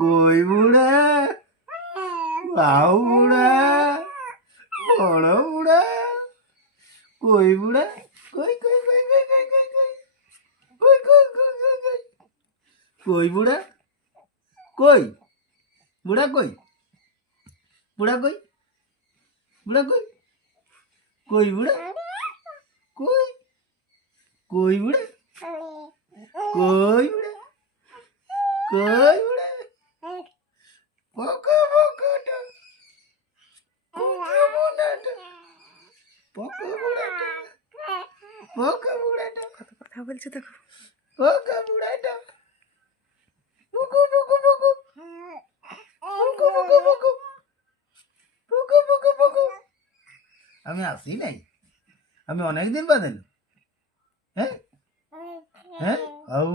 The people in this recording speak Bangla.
কই বুড়া, বাউ বুড়া, বড় বুড়া, কই বুড়া, কই কই কই কই কই কই কই কই কই কই কই কই কই বুড়া, কই বুড়া, কই বুড়া, কই বুড়া, কই কই বুড়া, কই কই বুড়া, কই বুড়া, কই বুড়া, পকা পকাটা, পকা বুড়াটা, পকা বুড়াটা, পকা বুড়াটা, কত কথা বলছে দেখো। পকা বুড়াটা, পুকু পুকু পুকু, পুকু পুকু পুকু, পুকু পুকু পুকু। আমি আসি নাই, আমি অনেকদিন বাদে। হ্যাঁ হ্যাঁ, আউ